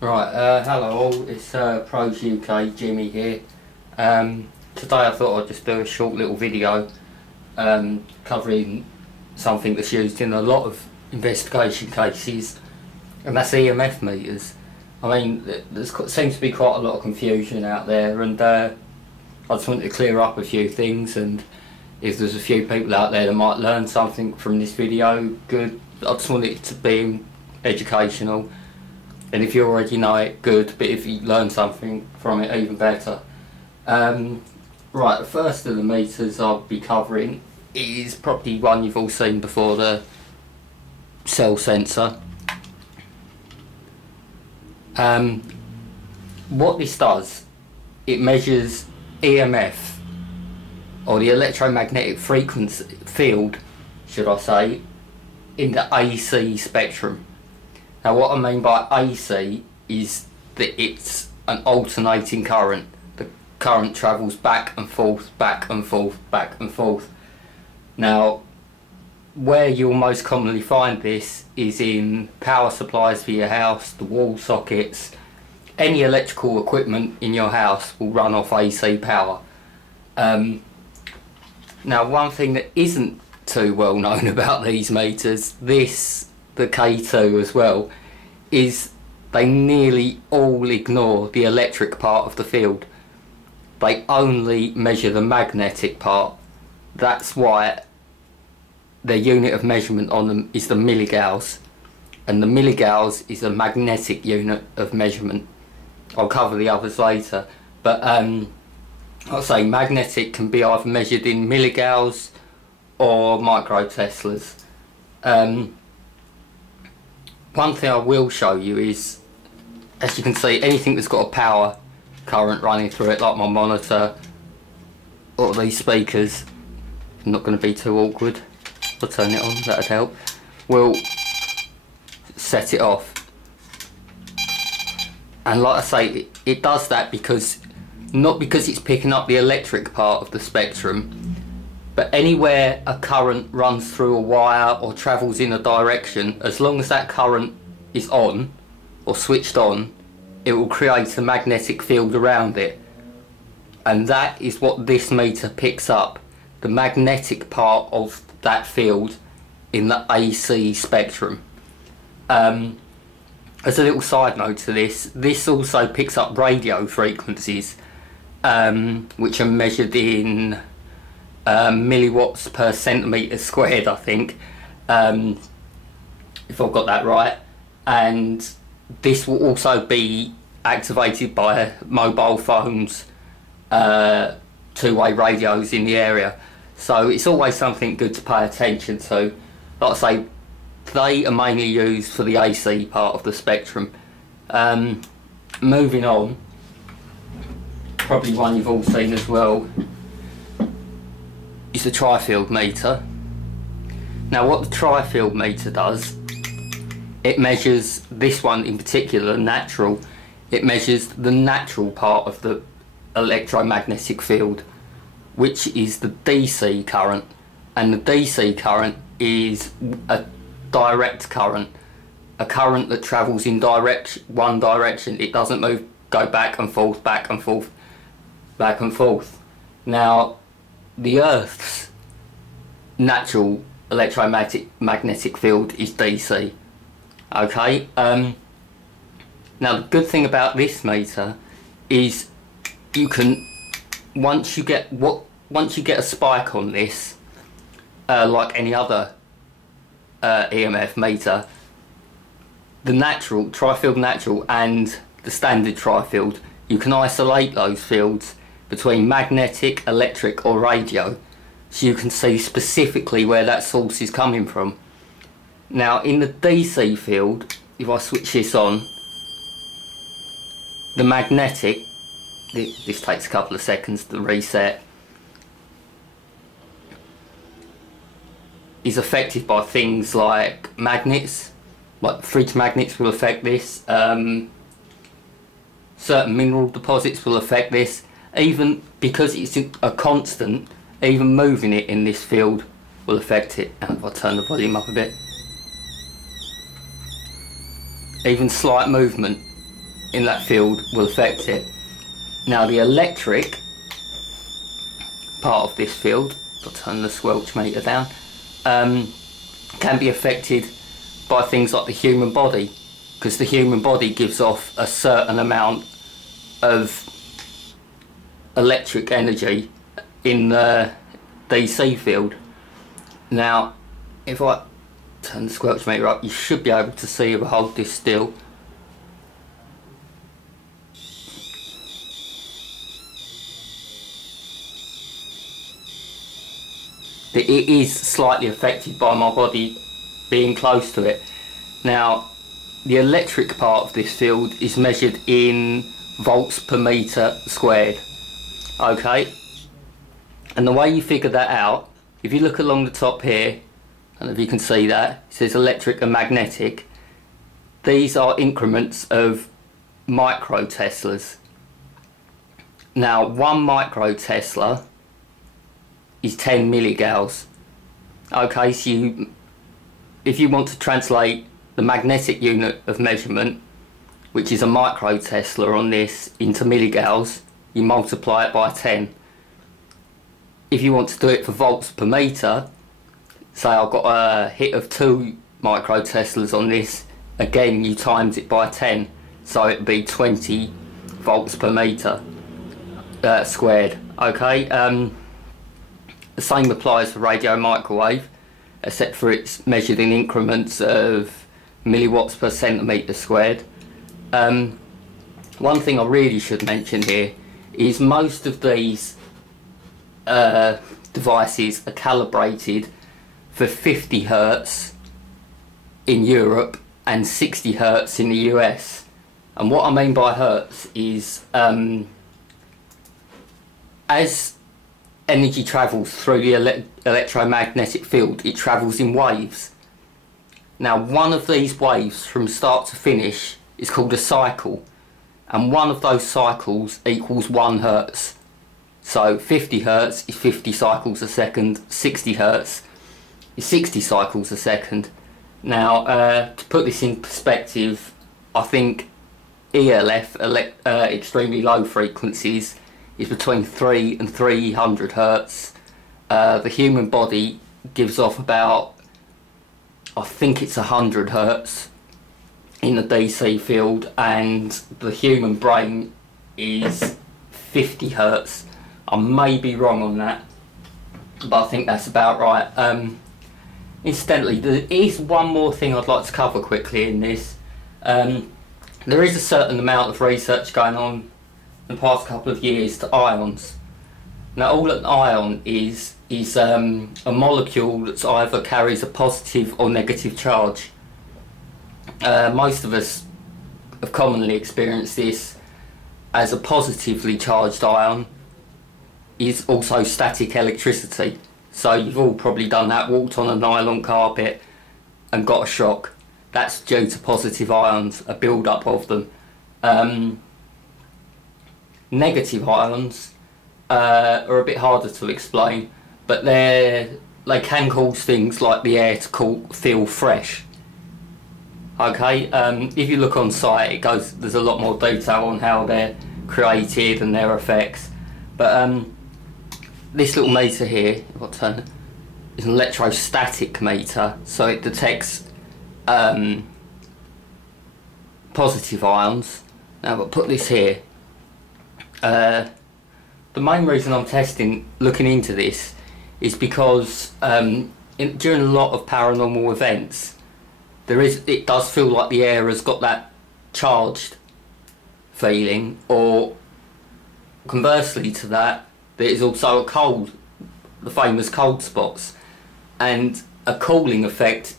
Right, hello all, it's Pros UK, Jimmy here. Today I thought I'd just do a short little video covering something that's used in a lot of investigation cases, and that's E.M.F meters. I mean, there seems to be quite a lot of confusion out there, and I just wanted to clear up a few things, and if there's a few people out there that might learn something from this video, good. I just want it to be educational. And if you already know it, good, but if you learn something from it, even better. Right, the first of the meters I'll be covering is probably one you've all seen before, the cell sensor. What this does, it measures EMF, or the electromagnetic frequency field, should I say, in the AC spectrum. Now what I mean by AC is that it's an alternating current. The current travels back and forth, back and forth, back and forth. Now where you'll most commonly find this is in power supplies for your house, the wall sockets. Any electrical equipment in your house will run off AC power. Now one thing that isn't too well known about these meters, the K2 as well, is they nearly all ignore the electric part of the field. They only measure the magnetic part. That's why the unit of measurement on them is the milligauss, and the milligauss is a magnetic unit of measurement. I'll cover the others later, but I'll say magnetic can be either measured in milligauss or microteslas. One thing I will show you is, as you can see, anything that's got a power current running through it, like my monitor or these speakers, I'm not going to be too awkward, I'll turn it on, that'd help, will set it off. And like I say, it does that because, not because it's picking up the electric part of the spectrum, but anywhere a current runs through a wire or travels in a direction, as long as that current is on or switched on, it will create a magnetic field around it. And that is what this meter picks up, the magnetic part of that field in the AC spectrum. As a little side note to this also picks up radio frequencies, which are measured in milliwatts per centimetre squared, I think, if I've got that right. And this will also be activated by mobile phones, two-way radios in the area, so it's always something good to pay attention to. Like I say, they are mainly used for the AC part of the spectrum. Moving on, probably one you've all seen as well, is the tri-field meter. Now what the tri-field meter does, it measures, this one in particular, natural, it measures the natural part of the electromagnetic field, which is the DC current. And the DC current is a direct current, a current that travels in one direction. It doesn't go back and forth, back and forth, back and forth. Now the Earth's natural electromagnetic field is DC. Okay. Now the good thing about this meter is you can, once you get a spike on this, like any other E.M.F meter, the natural, tri-field natural and the standard tri-field, you can isolate those fields between magnetic, electric or radio, so you can see specifically where that source is coming from. Now in the DC field, if I switch this on, the magnetic, this takes a couple of seconds to reset, is affected by things like magnets, like fridge magnets will affect this, certain mineral deposits will affect this. Even because it's a constant, even moving it in this field will affect it. And if I turn the volume up a bit, even slight movement in that field will affect it. Now the electric part of this field, I'll turn the squelch meter down, can be affected by things like the human body, because the human body gives off a certain amount of electric energy in the DC field. Now if I turn the squelch meter up, you should be able to see if I hold this still. It is slightly affected by my body being close to it. Now the electric part of this field is measured in volts per meter squared. Okay, and the way you figure that out, if you look along the top here, I don't know if you can see that, it says electric and magnetic. These are increments of micro teslas. Now 1 micro tesla is 10 milligauss. Okay, so if you want to translate the magnetic unit of measurement, which is a micro tesla on this, into milligauss, you multiply it by 10. If you want to do it for volts per meter, say I've got a hit of 2 micro teslas on this, again you times it by 10, so it'd be 20 volts per meter squared. Okay, the same applies for radio microwave, except for it's measured in increments of milliwatts per centimetre squared. One thing I really should mention here is most of these devices are calibrated for 50 Hertz in Europe and 60 Hertz in the US. And what I mean by Hertz is as energy travels through the electromagnetic field, it travels in waves. Now one of these waves from start to finish is called a cycle, and one of those cycles equals 1 Hertz. So 50 Hertz is 50 cycles a second, 60 Hertz is 60 cycles a second. Now to put this in perspective, I think E.L.F, extremely low frequencies, is between 3 and 300 Hertz. The human body gives off about, I think it's 100 Hertz in the DC field, and the human brain is 50 Hertz. I may be wrong on that, but I think that's about right. Incidentally, there is one more thing I'd like to cover quickly in this. There is a certain amount of research going on in the past couple of years to ions. Now all an ion is a molecule that either carries a positive or negative charge. Most of us have commonly experienced this, as a positively charged ion is also static electricity. So you've all probably done that, walked on a nylon carpet and got a shock. That's due to positive ions, a build-up of them. Negative ions are a bit harder to explain, but they can cause things like the air to feel fresh. Okay, if you look on site, there's a lot more detail on how they're created and their effects. But this little meter here, is an electrostatic meter, so it detects positive ions. Now I'll put this here. The main reason I'm looking into this is because during a lot of paranormal events, it does feel like the air has got that charged feeling, or conversely to that, there is also the famous cold spots, and a cooling effect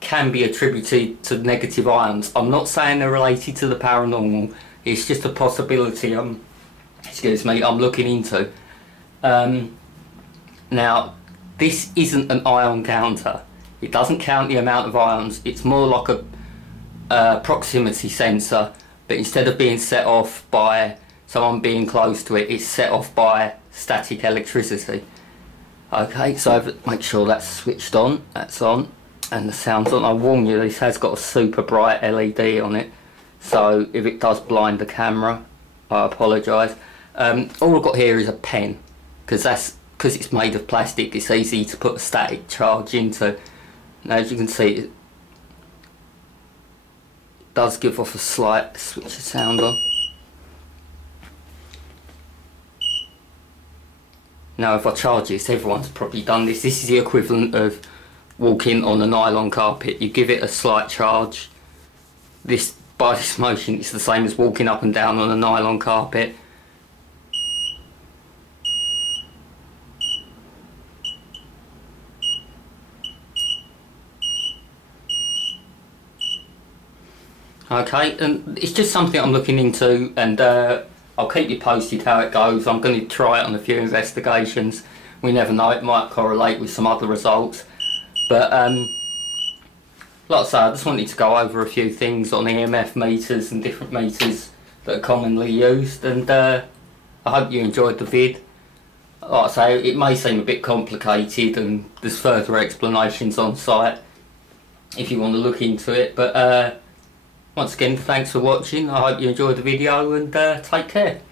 can be attributed to negative ions. I'm not saying they're related to the paranormal, it's just a possibility I'm looking into. Now this isn't an ion counter, it doesn't count the amount of ions, it's more like a proximity sensor, but instead of being set off by someone being close to it, it's set off by static electricity. Okay, so make sure that's switched on, that's on, and the sound's on. I warn you, this has got a super bright LED on it, so if it does blind the camera, I apologise. All I've got here is a pen, because it's made of plastic, it's easy to put a static charge into. Now, as you can see, it does give off a slight switch of sound on. Now, if I charge this, everyone's probably done this. This is the equivalent of walking on a nylon carpet. You give it a slight charge. By this motion, it's the same as walking up and down on a nylon carpet. Okay, and it's just something I'm looking into, and I'll keep you posted how it goes. I'm going to try it on a few investigations. We never know, it might correlate with some other results. But like I say, I just wanted to go over a few things on E.M.F meters and different meters that are commonly used, and I hope you enjoyed the vid. Like I say, it may seem a bit complicated and there's further explanations on site if you want to look into it, but once again, thanks for watching. I hope you enjoyed the video, and take care.